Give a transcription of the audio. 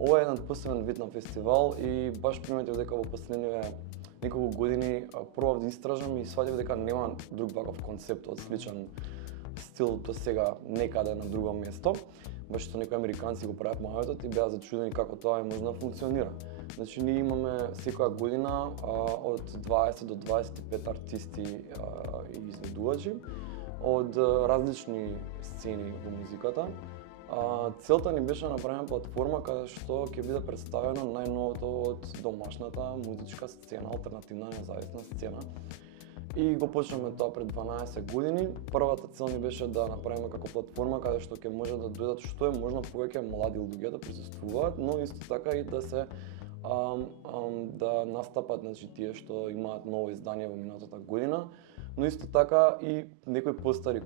Ова е еден посебен вид на фестивал и баш приметив дека во последниве неколку години пробав да истражам и сватив дека нема друг ваков концепт од сличен стил до сега некаде на друго место. Баш што некои американци го прават мојотот и беа зачудени како тоа е можно да функционира. Значи ние имаме секоја година од 20 до 25 артисти и изведувачи од различни сцени во музиката. Целта ни беше да направиме платформа каде што ќе биде представено најновото од домашната музичка сцена, алтернативна независна сцена. И го почнавме тоа пред 12 години. Првата цел ни беше да направиме како платформа каде што ќе може да дојдат што е можно повеќе млади луѓе да присуствуваат, но исто така и да се да настапат, значи тие што имаат ново издание во минатата година, но исто така и некои постари